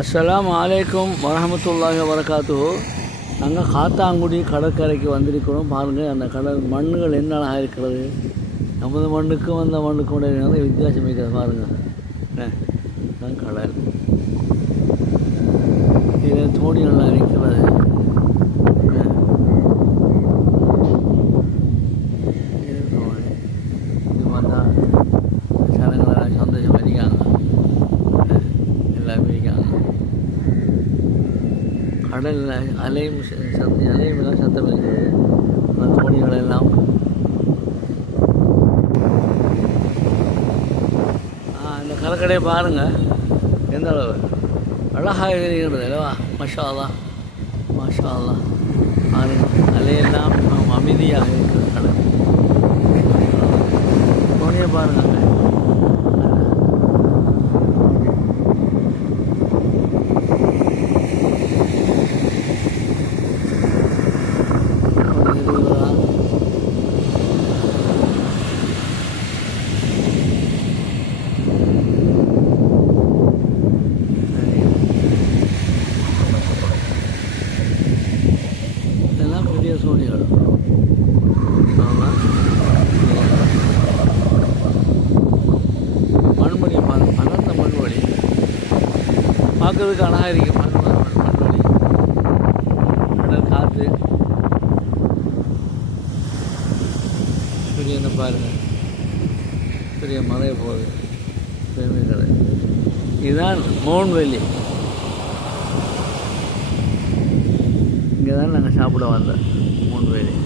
அஸ்லாம் வலைக்கம் வரமத்துல்லாஹி வரகாத்து நாங்கள் காத்தாங்குடி கடற்கரைக்கு வந்திருக்கிறோம் பாருங்கள் அந்த கடல் மண்ணுகள் என்ன அழகாக இருக்கிறது நமது மண்ணுக்கும் அந்த மண்ணுக்கும் உடைய வித்தியாசம் இருக்கிறது பாருங்கள் கடல் இதில் தோணி நல்லா இருக்கிறது கடல் அலையும் சத்தம் அலையும் எல்லாம் சத்தம் இருக்கிறது அந்த எல்லாம் அந்த கலக்கடையை பாருங்கள் எந்த அளவு அழகாக இருக்கிறது அல்லவா மஷாலா மஷாலா அலையெல்லாம் அமைதியாக இருக்கிறது கடல் பெரிய சூரியன் ஆமாம் மண்வழி மண் வழி பார்க்குறதுக்கு அழகாக இருக்குது மண் வழி கடல் காற்று சூரியனை பாருங்கள் பெரிய மலையை போகுது பெருமை கடல் இதுதான் மோன்வெளி இங்கே தான் நாங்கள் சாப்பிட வந்தோம் மூணு பேர்